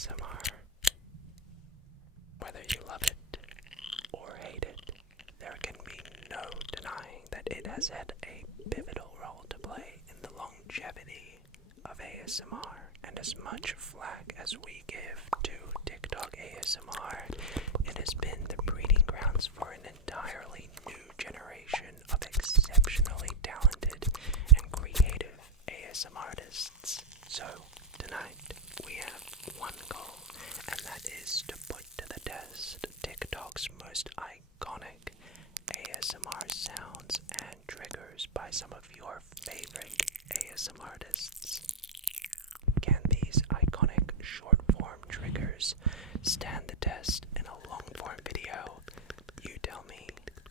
ASMR. Whether you love it or hate it, there can be no denying that it has had a pivotal role to play in the longevity of ASMR. And as much flack as we give to TikTok ASMR, it has been the breeding grounds for an entirely new generation of exceptionally talented and creative ASMR artists. So, tonight, we have one goal, and that is to put to the test TikTok's most iconic ASMR sounds and triggers by some of your favorite ASMR artists. Can these iconic short-form triggers stand the test in a long-form video? You tell me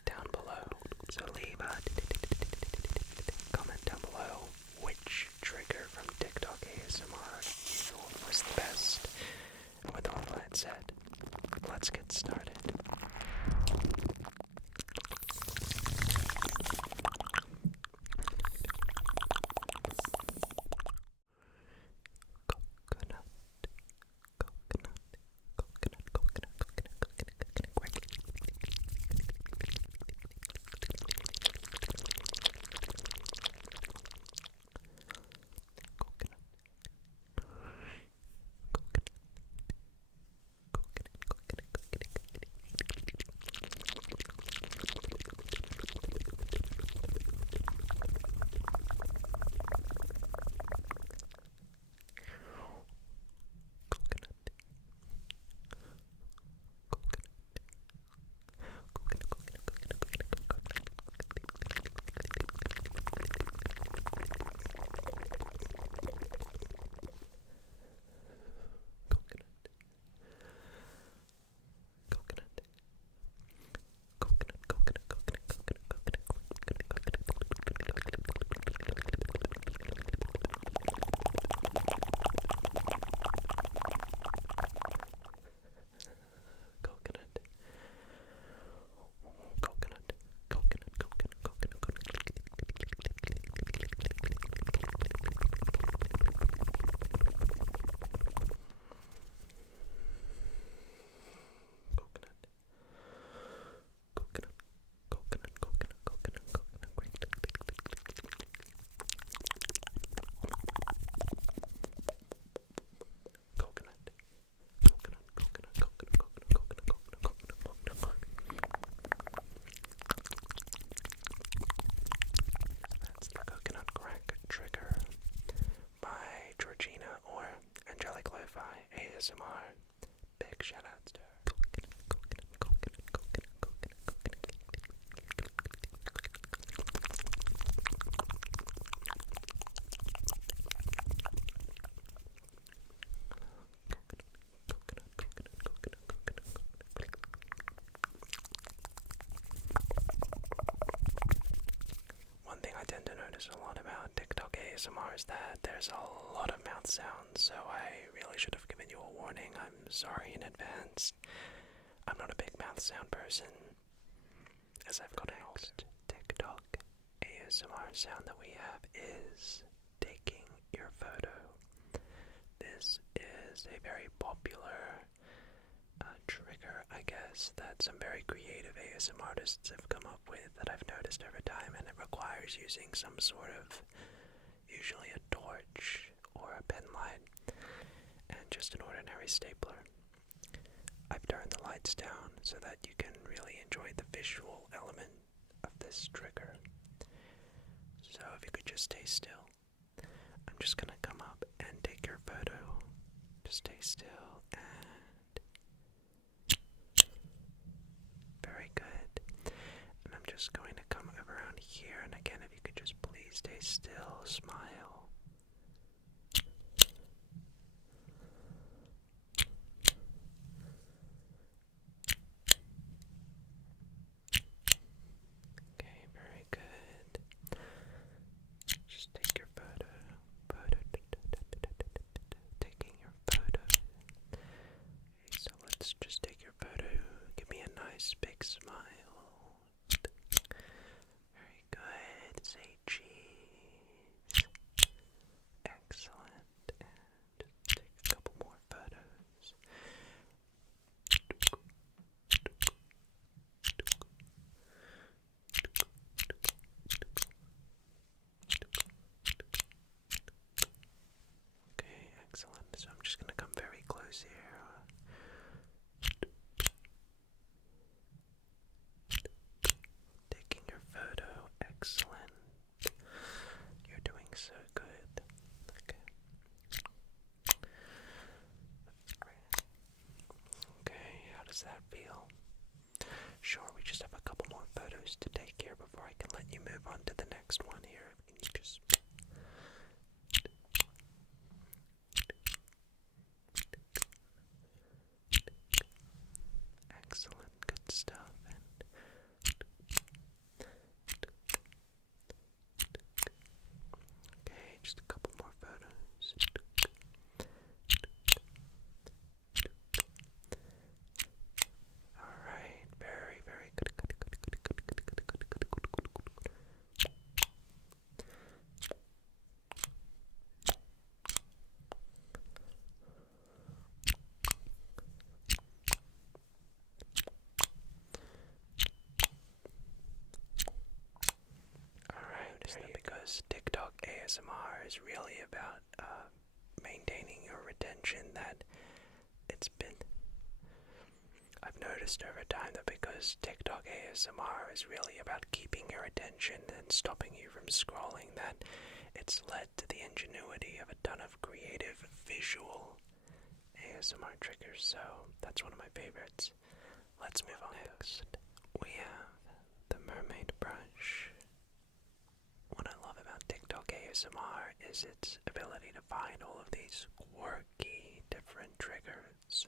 down below. So leave a comment down below which trigger from TikTok ASMR you thought was the best. And with all that said, let's get started. ASMR. Big shout outs to her. One thing I tend to notice a lot about TikTok ASMR is that there's a lot of mouth sounds, so I really should have given you a warning. I'm sorry in advance. I'm not a big mouth sound person. As I've got out, TikTok ASMR sound that we have is taking your photo. This is a very popular trigger, I guess, that some very creative ASMR artists have come up with that I've noticed over time, and it requires using some sort of, usually a torch or a pen light, and just an ordinary stapler. I've turned the lights down so that you can really enjoy the visual element of this trigger. So if you could just stay still, I'm just gonna come up and take your photo. Just stay still and very good. And I'm just going to come around here, and again, if you could just please stay still, smile. Okay, very good. Just take your photo. Taking your photo. Okay, so let's just take your photo. Give me a nice big smile. Very good. Say cheese. Excellent. And just take a couple more photos. does that feel? Sure, we just have a couple more photos to take here before I can let you move on to the next one here. Can you just... Excellent, good stuff. Okay, just a couple more photos. Alright, very, very good. Alright, because TikTok ASMR is really about maintaining your retention, that I've noticed over time that because TikTok ASMR is really about keeping your attention and stopping you from scrolling, that it's led to the ingenuity of a ton of creative visual ASMR triggers, so that's one of my favorites. Let's move on. Next, we have the Mermaid Brush. What I love about TikTok ASMR is its ability to find all of these quirky, different triggers.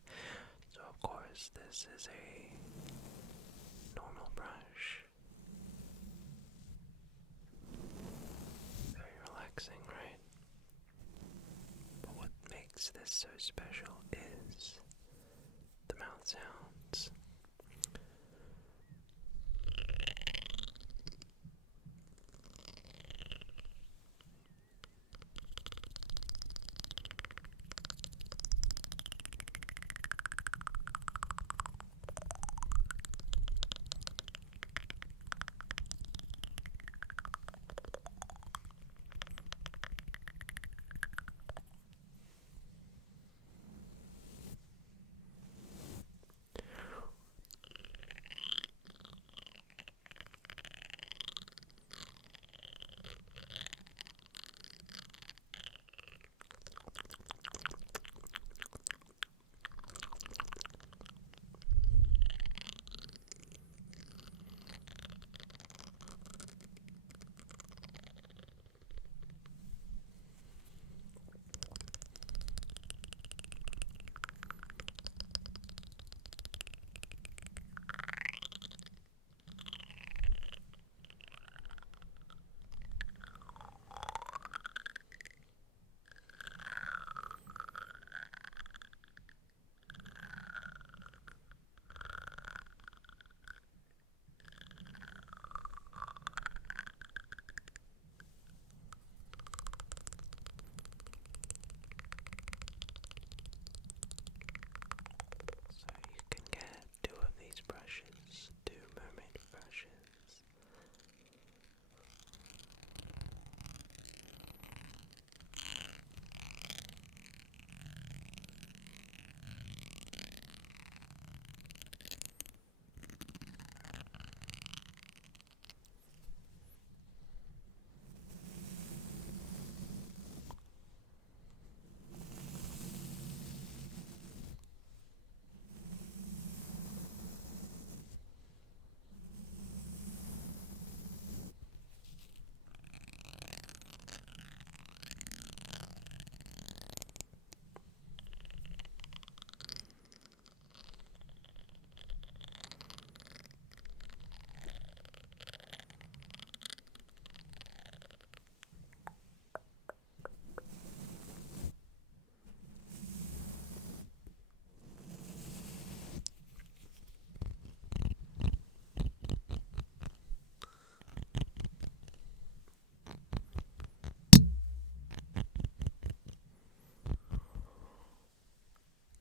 So of course, this is a normal brush. Very relaxing, right? But what makes this so special is the mouth sounds.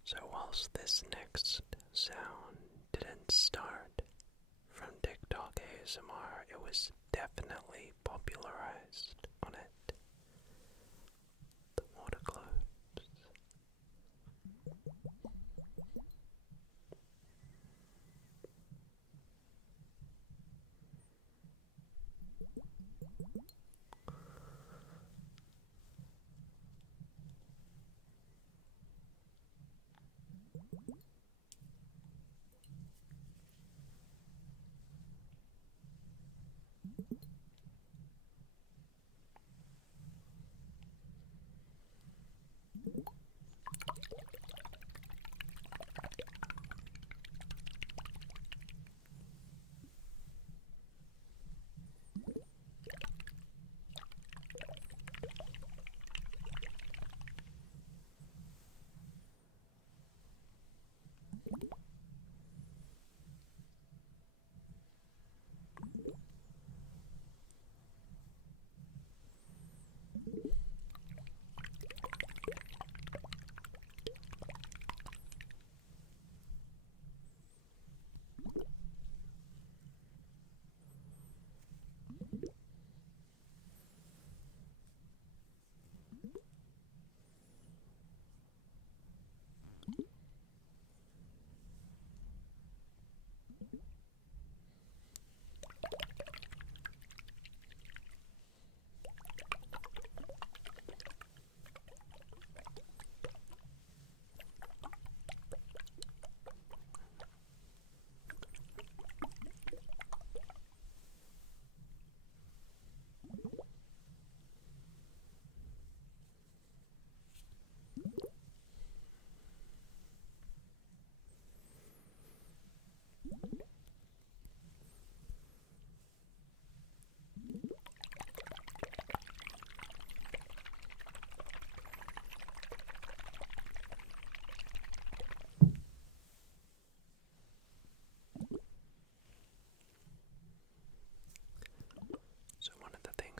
So whilst this next sound didn't start from TikTok ASMR, it was definitely popularized on it. The water globes.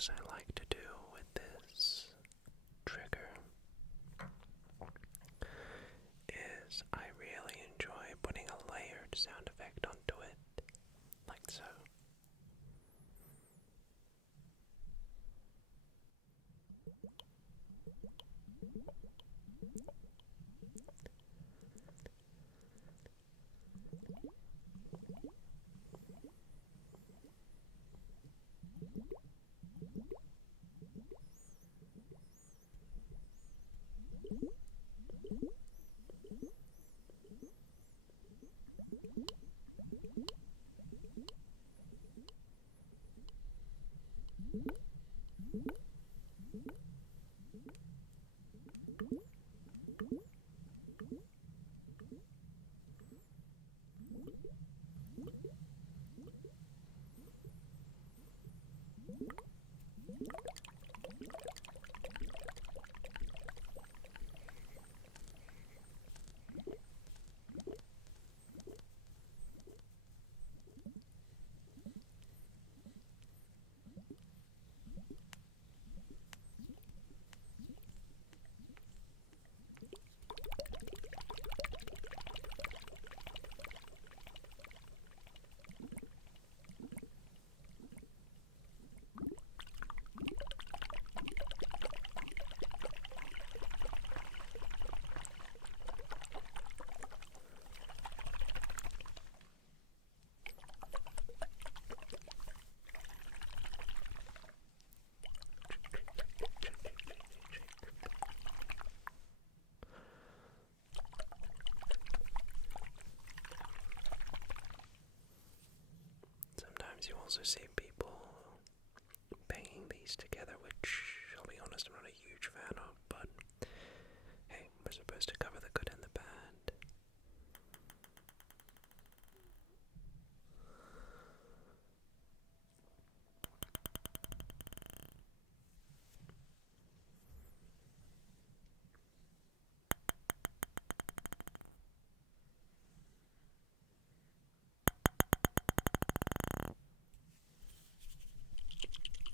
things I like to do with this trigger is I really enjoy putting a layered sound effect onto it, like so. Sometimes you also see people banging these together, which, I'll be honest, I'm not a huge fan of, but hey, we're supposed to cover the good and the bad.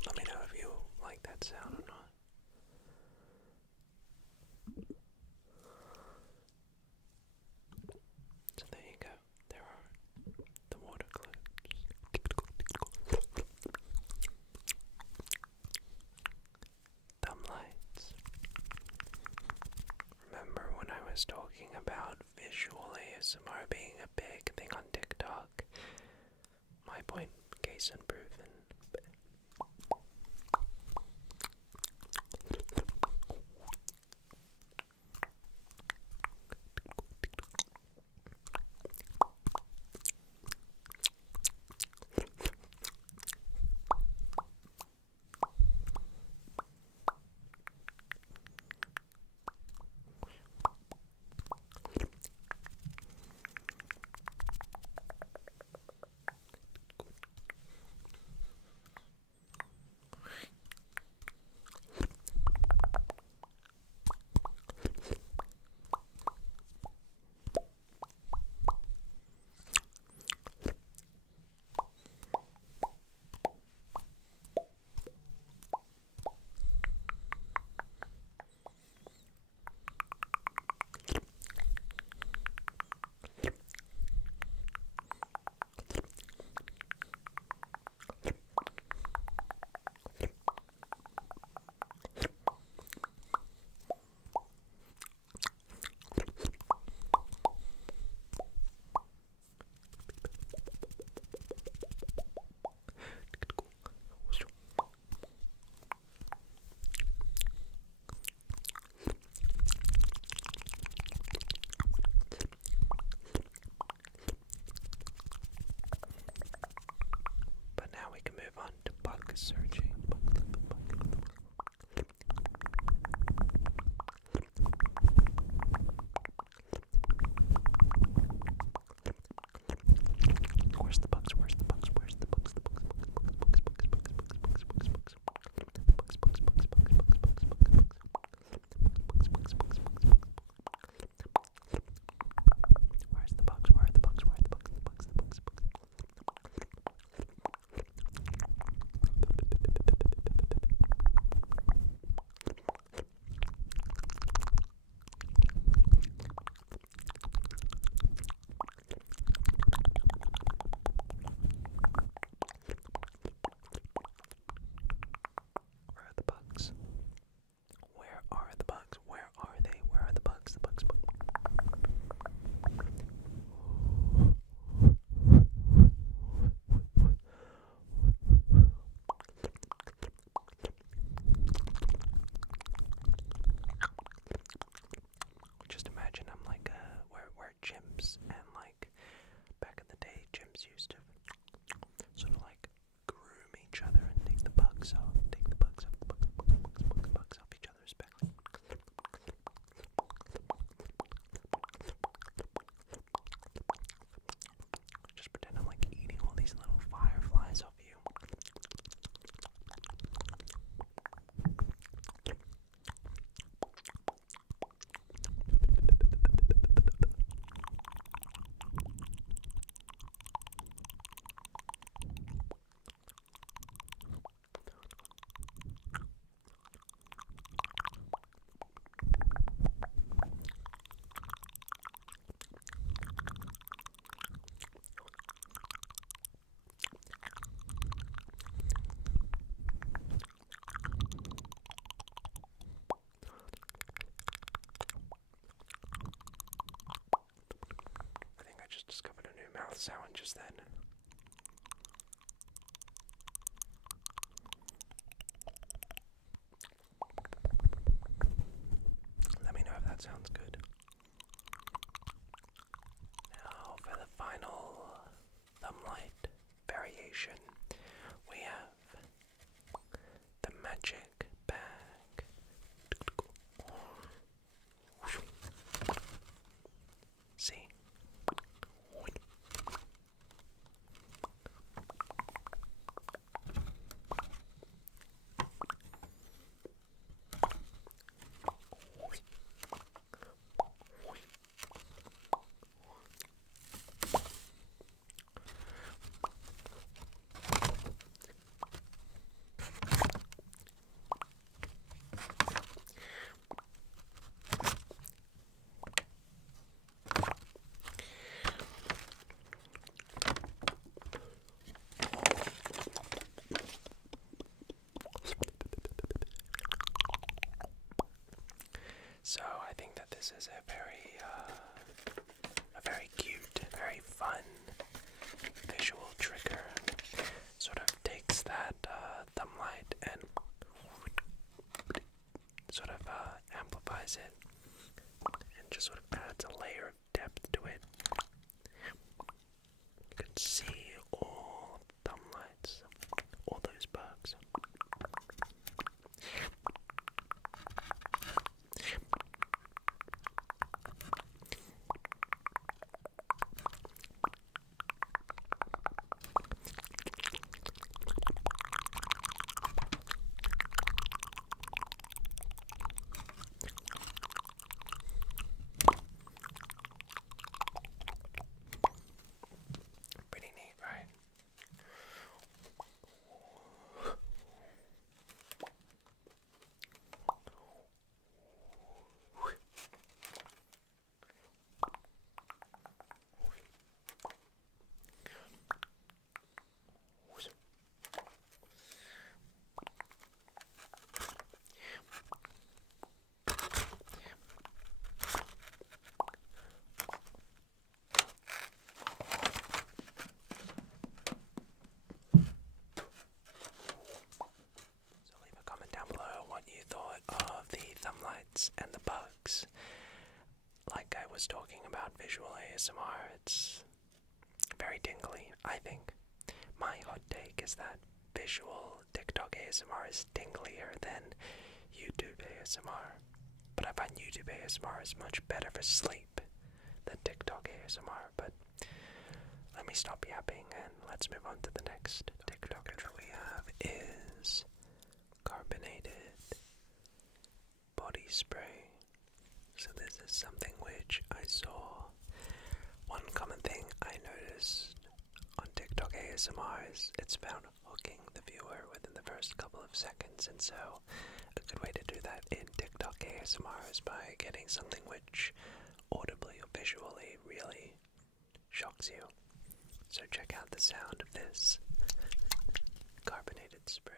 Let me know if you like that sound or not. So there you go. There are the water clips. Thumb lights. Remember when I was talking about visual ASMR being a big thing on TikTok? My point, case unproven. chimps, and like back in the day, chimps used to sort of like groom each other and take the bugs off each other's back. Just pretend I'm like eating all these little fireflies off you. I think I just discovered a new mouth sound just then. Let me know if that sounds good. Now for the final thumb light variation, we have the magic bag. See? So I think that this is a very cute, very fun visual trigger. Sort of takes that thumb light and sort of amplifies it, and just sort of adds a layer of depth to it. You can see all thumb lights, all those bugs. Pretty neat, right? So leave a comment down below what you thought of the thumb lights and the bugs. Like I was talking about visual ASMR, it's very tingly, I think. My hot take is that visual TikTok ASMR is tinglier than YouTube ASMR. But I find YouTube ASMR is much better for sleep than TikTok ASMR. But let me stop yapping and let's move on to the next TikTok that we have is Carbonated Body Spray. So this is something which I saw. One common thing I noticed on TikTok ASMR is it's found hooking the viewer within the first couple of seconds, and so a good way to do that in TikTok ASMR is by getting something which audibly or visually really shocks you. So check out the sound of this carbonated spray.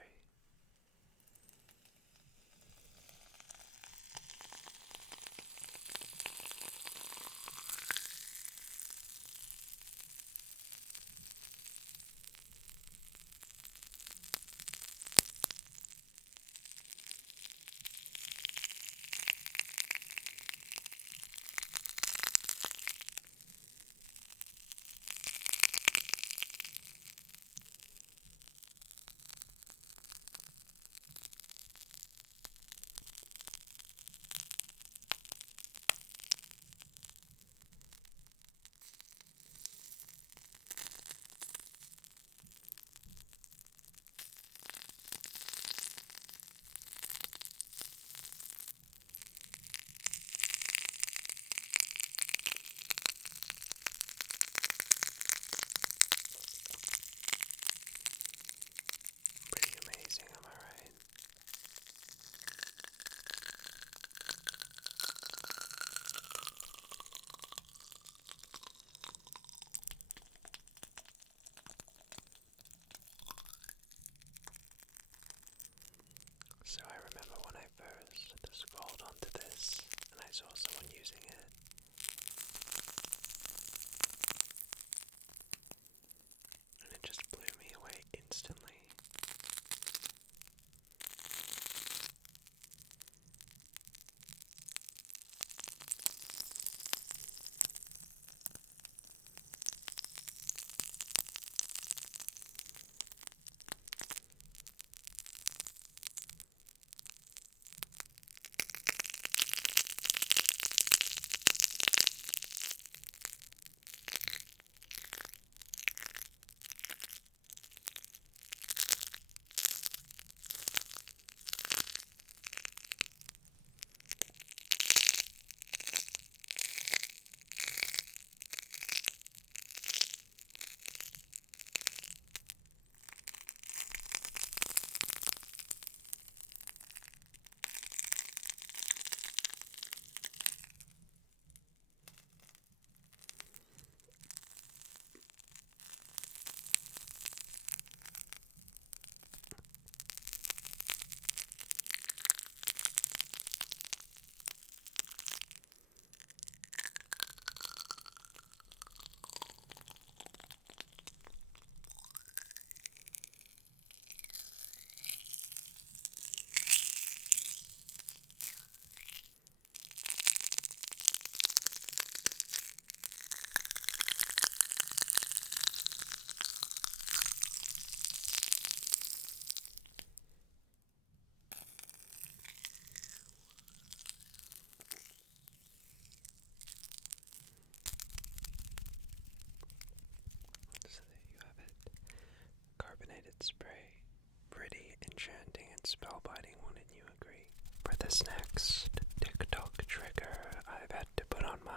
this next TikTok trigger, I've had to put on my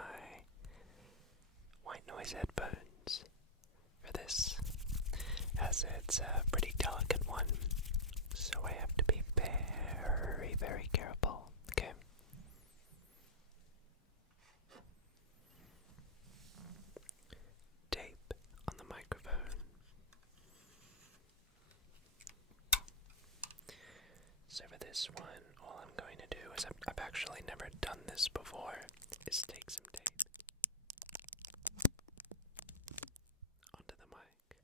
white noise headphones for this, as it's a pretty delicate one, so I have to be very, very careful, okay? Tape on the microphone. So for this one, all I'm going to do is, I've actually never done this before, is take some tape onto the mic.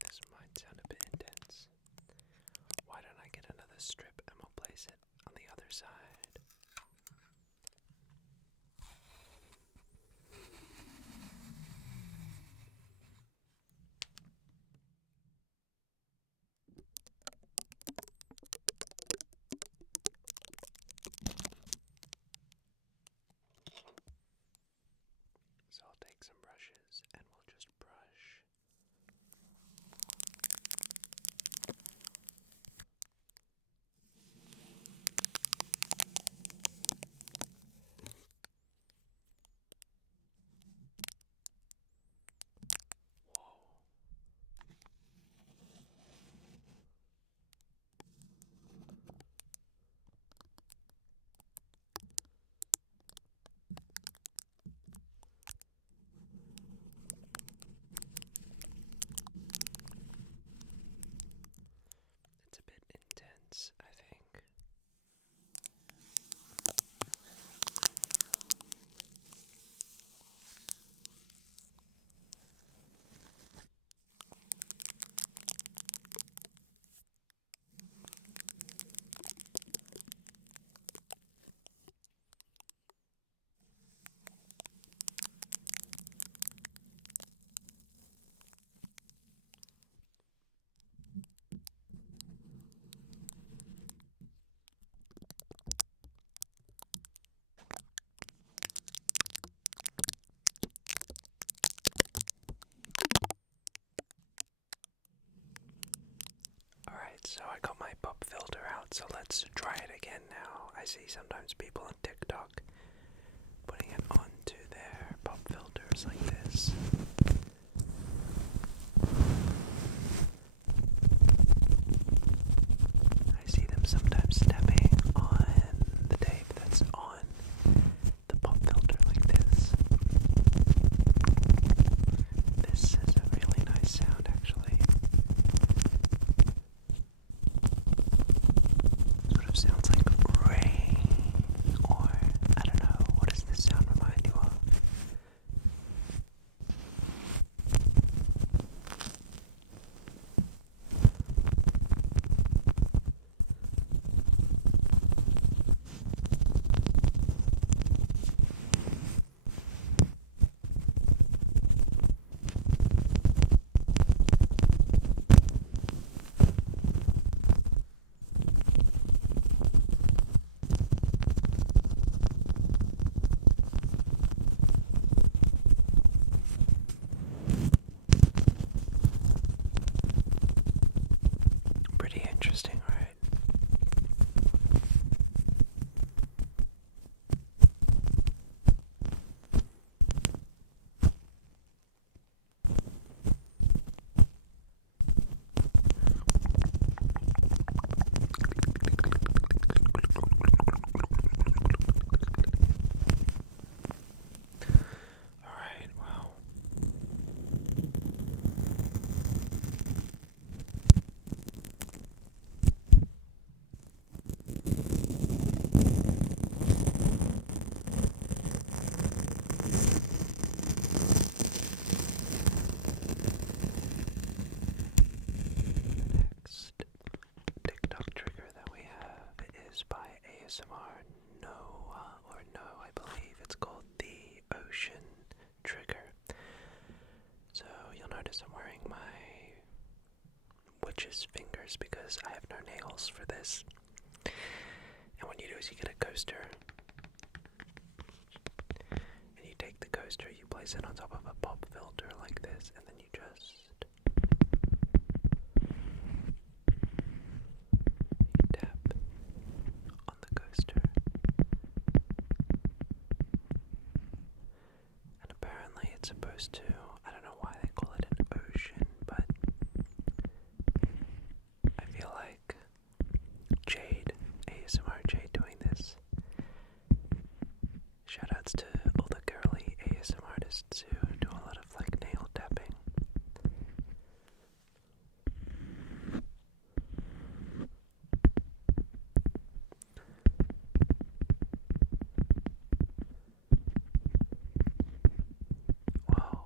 This might sound a bit intense. Why don't I get another strip and we'll place it on the other side? So I'll take some brushes and we'll just brush. Whoa. It's a bit intense, I think. Alright, so I got my pop filter out, so let's try it again now. I see sometimes people on TikTok putting it onto their pop filters like this. I see them sometimes stepping on the tape that's on the pop filter like this. This is a really nice sound, actually. Sort of sounds like rain, or I don't know, what does this sound remind you of? Pretty interesting, right? Alright, wow. Next TikTok trigger that we have is by ASMR Noah, or No, I believe it's called the Ocean Trigger. So you'll notice I'm wearing my his fingers because I have no nails for this. And what you do is you get a coaster, and you take the coaster, you place it on top of a pop filter like this, and then you just tap on the coaster. And apparently it's supposed to, I don't know why they call it an ocean, but I feel like Jade, ASMR Jade doing this. Shoutouts to all the girly ASMR artists who do a lot of like nail tapping. Wow.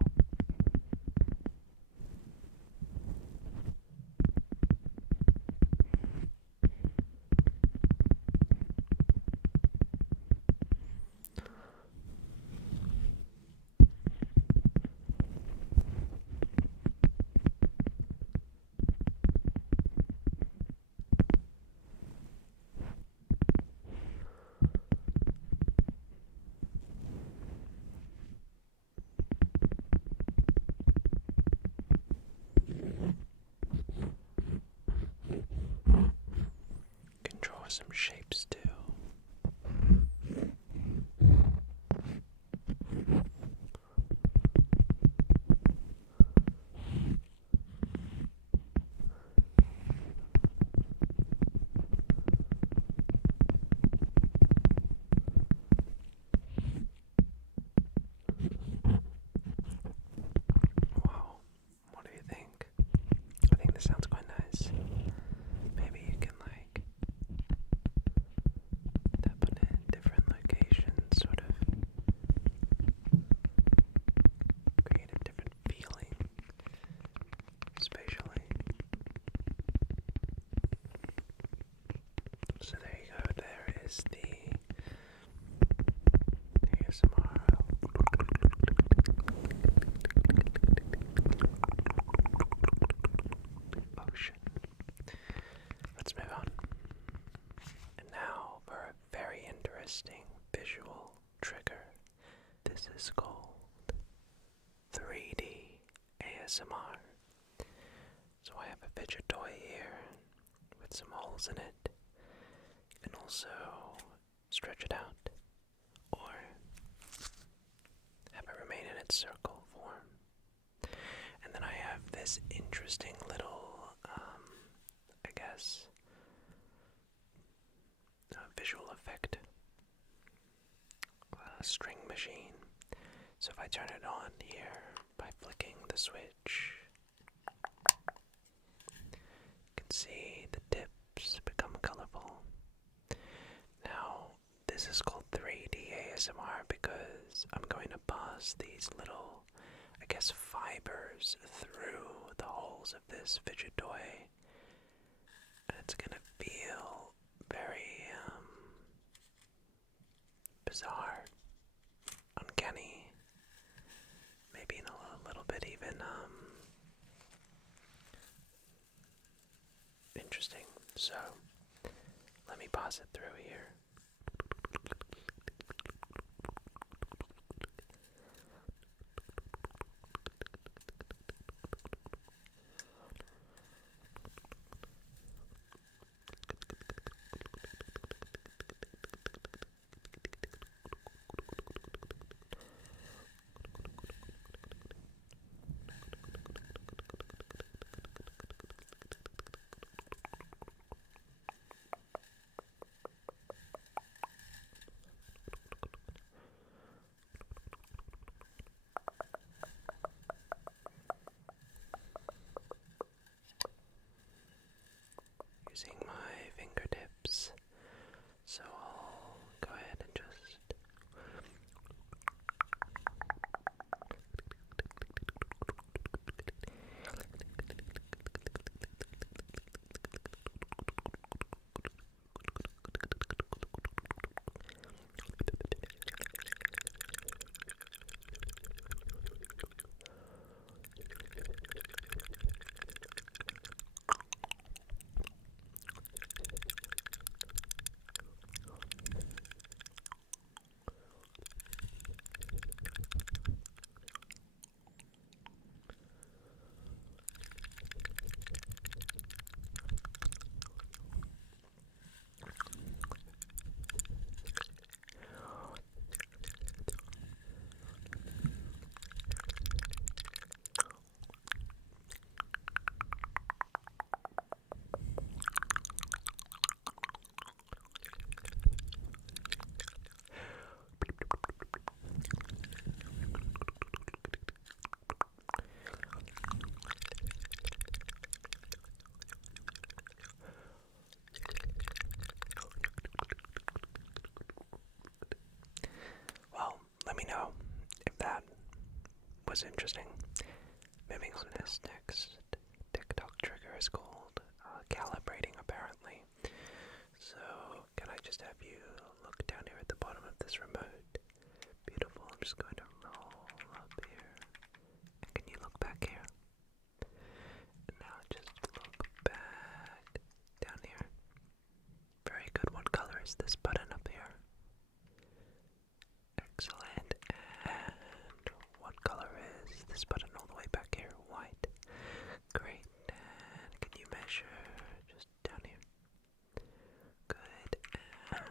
Can draw some shapes too. Wow, what do you think? I think this sounds quite nice. Maybe you can like tap on it in different locations, sort of create a different feeling spatially. So there you go, there is the ASMR ocean. Let's move on. And now for a very interesting visual trigger. This is called 3D ASMR. So I have a fidget toy here with some holes in it. You can also stretch it out or have it remain in its circle form. And then I have this interesting little, I guess, visual effect string machine. So if I turn it on here by flicking the switch, you can see the tips become colorful. Now, this is called 3D ASMR because I'm going to pass these little, I guess, fibers through the holes of this fidget toy, and it's gonna feel very bizarre, uncanny, maybe in a little bit even interesting. So let me pass it through here. was interesting. Moving on, this next TikTok trigger is called Calibrating, apparently. So, can I just have you look down here at the bottom of this remote? Beautiful. I'm just going to roll up here. And can you look back here? And now just look back down here. Very good. What color is this button up here? Excellent. And what color is this button all the way back here? White. Great. And can you measure just down here? Good. And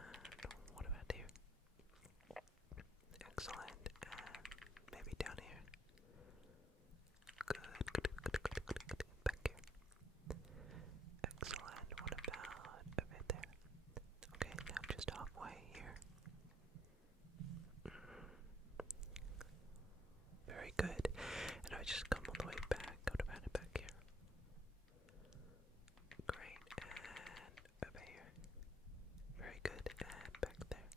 what about here? Excellent. And maybe down here. Good. Back here. Excellent. What about over there? Okay, now just halfway here. Very good. And I just come all the way back. What about it back here? Great. And over here. Very good. And back there.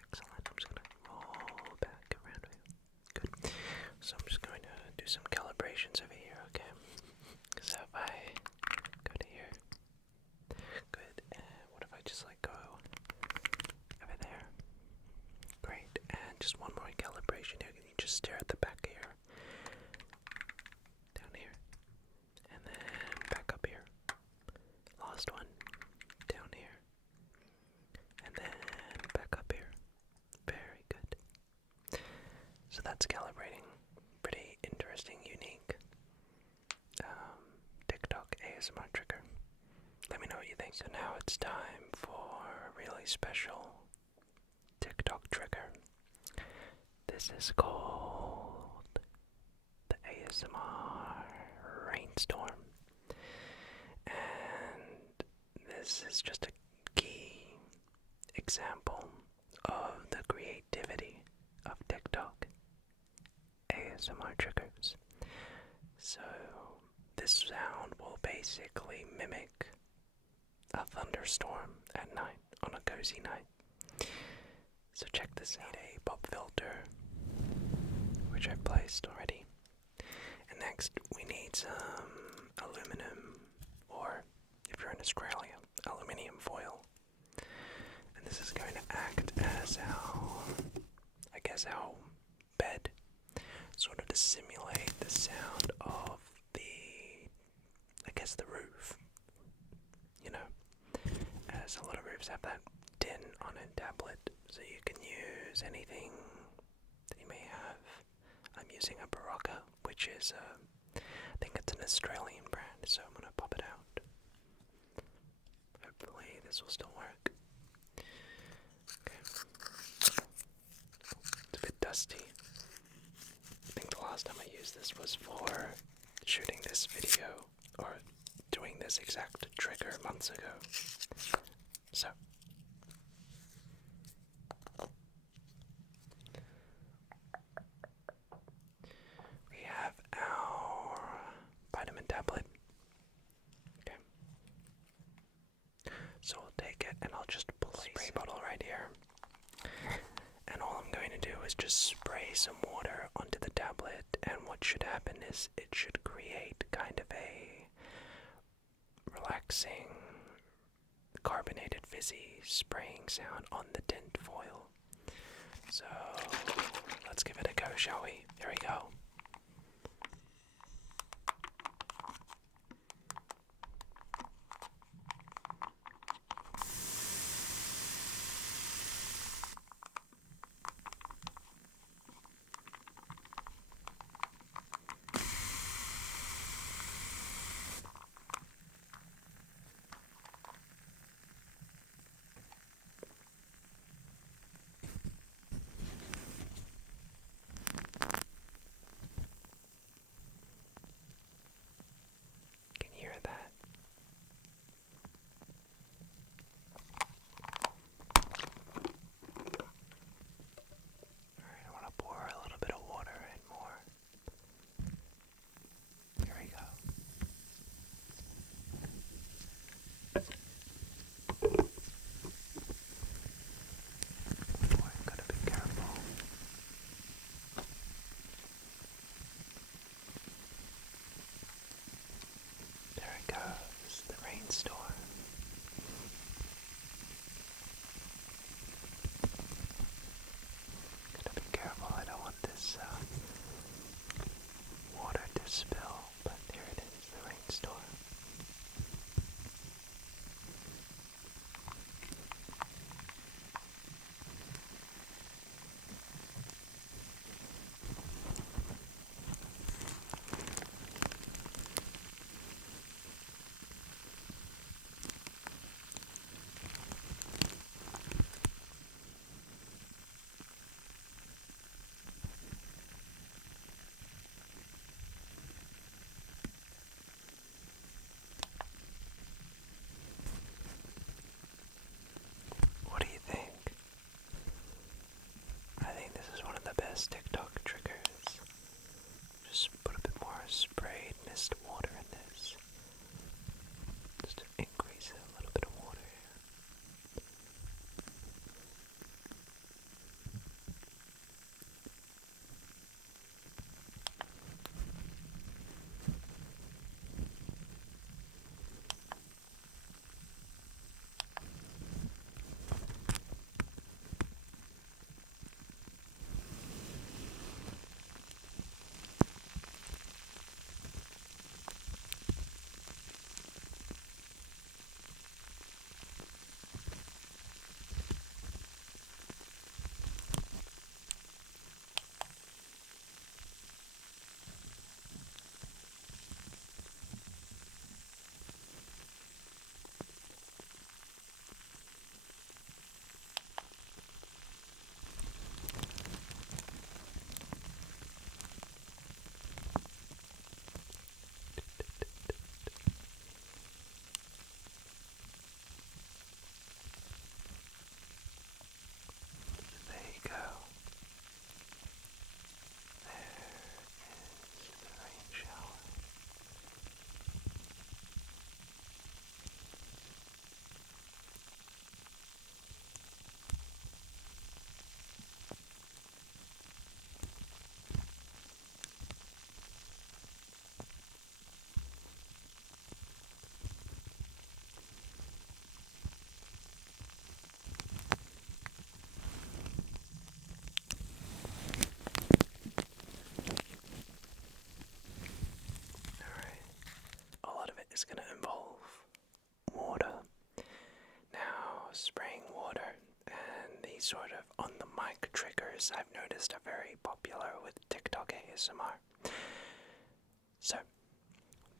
Excellent. I'm just going to roll back around here. Good. So I'm just going to do some calibrations over here, okay? So if I go to here. Good. And what if I just go over there? Great. And just one more calibration here. Can you just stare at the back here? Down here. And then back up here. Last one. Down here. And then back up here. Very good. So that's calibrating. Pretty interesting, unique TikTok ASMR trigger. Let me know what you think. So now it's time for a really special TikTok trigger. This is called the ASMR Rainstorm. And this is just a key example of the creativity of TikTok ASMR triggers. So this sound will basically mimic a thunderstorm at night, on a cozy night. So check this out. A pop filter, which I've placed already. And next we need some aluminum, or if you're in Australia, aluminium foil. And this is going to act as our bed, sort of to simulate the sound of the roof. You know, as a lot of roofs have that tin on a tablet, so you can use anything that you may have. I'm using a Barocca, which is, I think it's an Australian brand, so I'm going to pop it out. Hopefully this will still work. Okay. It's a bit dusty. I think the last time I used this was for shooting this video, or doing this exact trigger months ago. So we have our vitamin tablet. Okay. So I'll take it and I'll just place a spray bottle right here. And all I'm going to do is just spray some water onto the tablet, and what should happen is it should create kind of a relaxing, carbonated fizzy spraying sound on the tint foil. So let's give it a go, shall we? Here we go. famous TikTok triggers. Just put a bit more sprayed mist water in this. Just to increase a little bit of water here. There you go. There is the rain shower. Alright, a lot of it is going to involve water. Now, spraying water and these sort of on the mic triggers I've noticed are very popular with TikTok ASMR. So,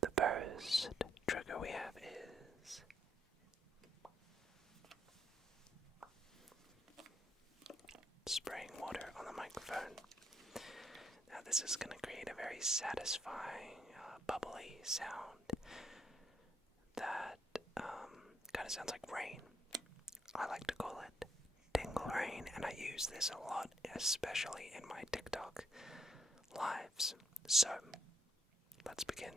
the first trigger we have is spraying water on the microphone. Now this is going to create a very satisfying, bubbly sound that kind of sounds like rain. I like to call it tingle rain, and I use this a lot, especially in my TikTok lives. So, let's begin.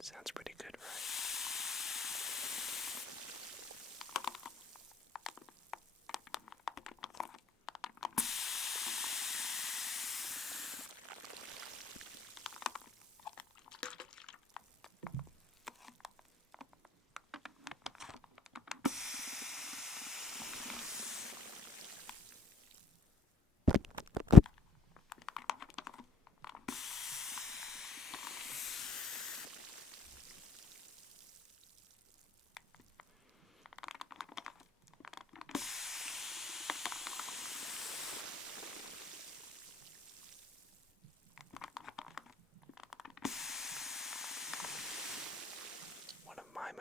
Sounds pretty good, right?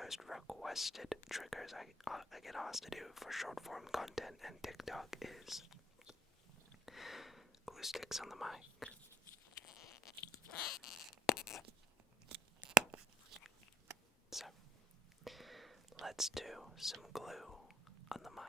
Most requested triggers I get asked to do for short form content and TikTok is glue sticks on the mic. So let's do some glue on the mic.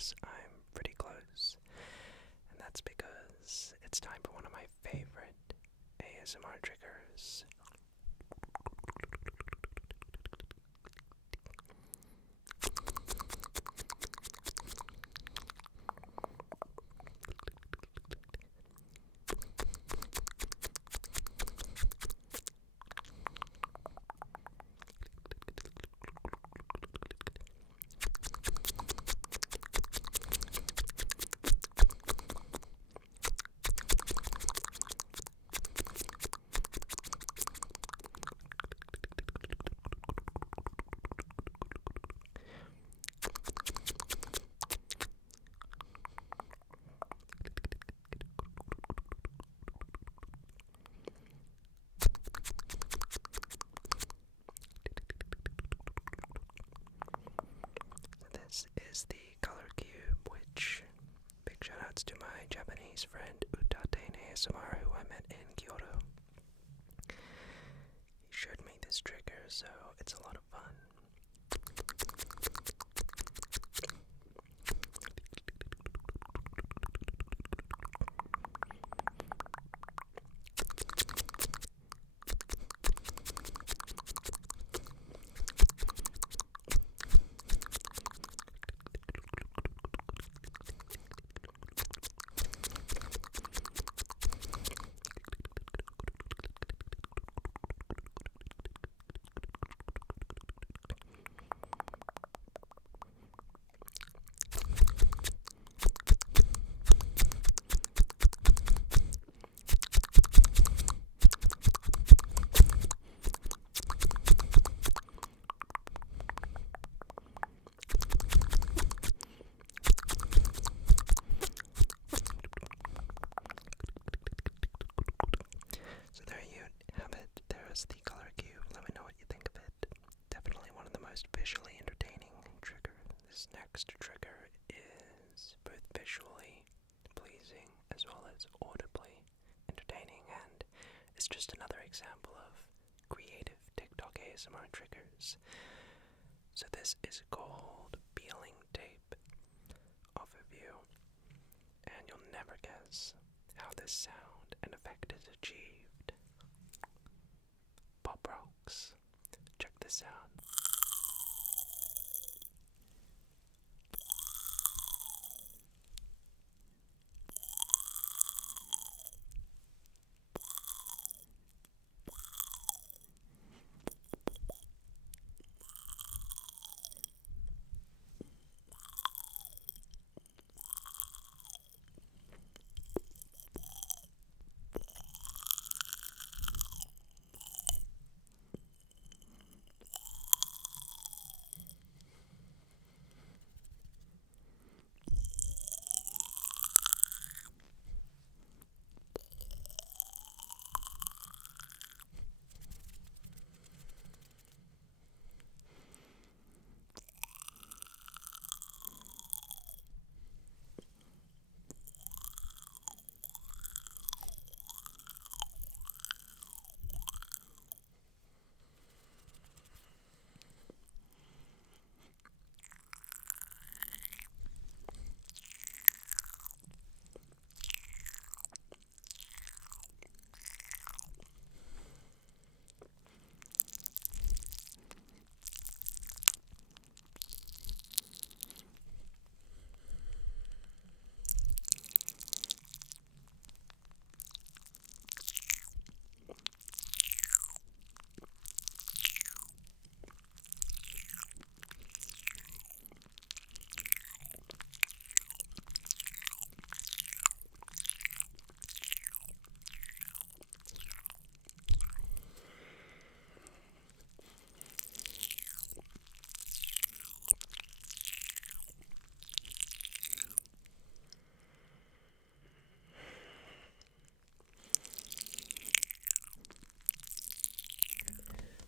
this, I'm pretty close. And that's because it's time for one of my favorite ASMR triggers. This is the color cube, which big shout outs to my Japanese friend Utaten ASMR, who I met in Kyoto. He showed me this trigger, so it's a lot of fun. So there you have it. There's the color cube. Let me know what you think of it. Definitely one of the most visually entertaining triggers. This next trigger is both visually pleasing as well as audibly entertaining, and it's just another example of creative TikTok ASMR triggers. So this is called peeling tape overview, and you'll never guess how this sound and effect is achieved. Pop rocks. Check this out.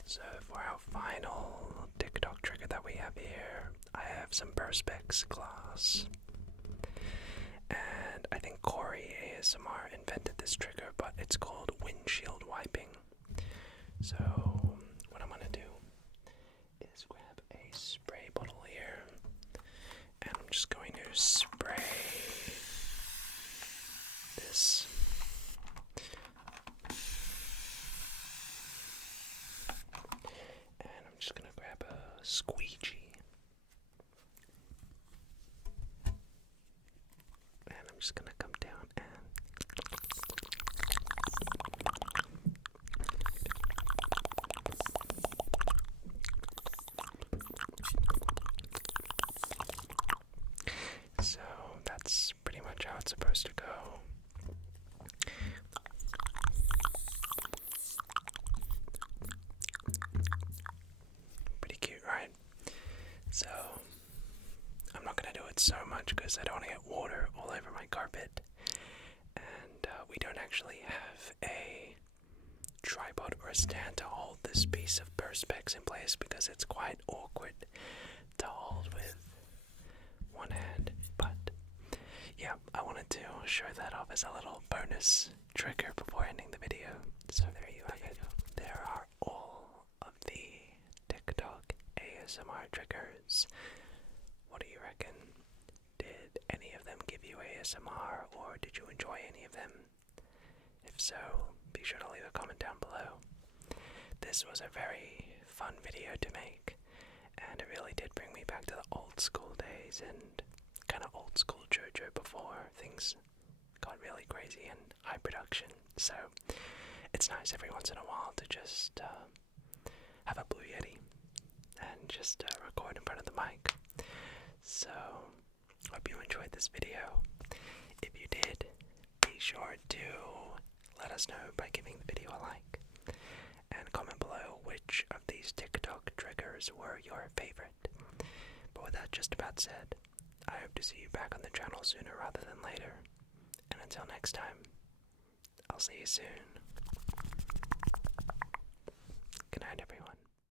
So for our final TikTok trigger that we have here, I have some Perspex glass. And I think Corey ASMR invented this trigger, but it's called windshield wiping. So what I'm gonna do is grab a spray bottle here, and I'm just going to spray this. And I'm just going to grab a squeegee. And I'm just going to come down and so that's pretty much how it's supposed to go. Pretty cute, right? So I'm not going to do it so much because I don't want to get water all over my carpet. And we don't actually have a tripod or a stand to hold this piece of perspex in place because it's quite awkward to hold with one hand. But yeah, I wanted to show that off as a little bonus trigger before ending the video. So there you have it. There are all of the TikTok ASMR triggers. What do you reckon? Did any of them give you ASMR, or did you enjoy any of them? If so, be sure to leave a comment down below. This was a very fun video to make, and it really did bring me back to the old school days and kind of old school Jojo before things got really crazy and high production. So it's nice every once in a while to just have a Blue Yeti and just record in front of the mic. So hope you enjoyed this video. If you did, be sure to let us know by giving the video a like, and comment below which of these TikTok triggers were your favorite. But with that just about said, I hope to see you back on the channel sooner rather than later. And until next time, I'll see you soon. Good night, everyone.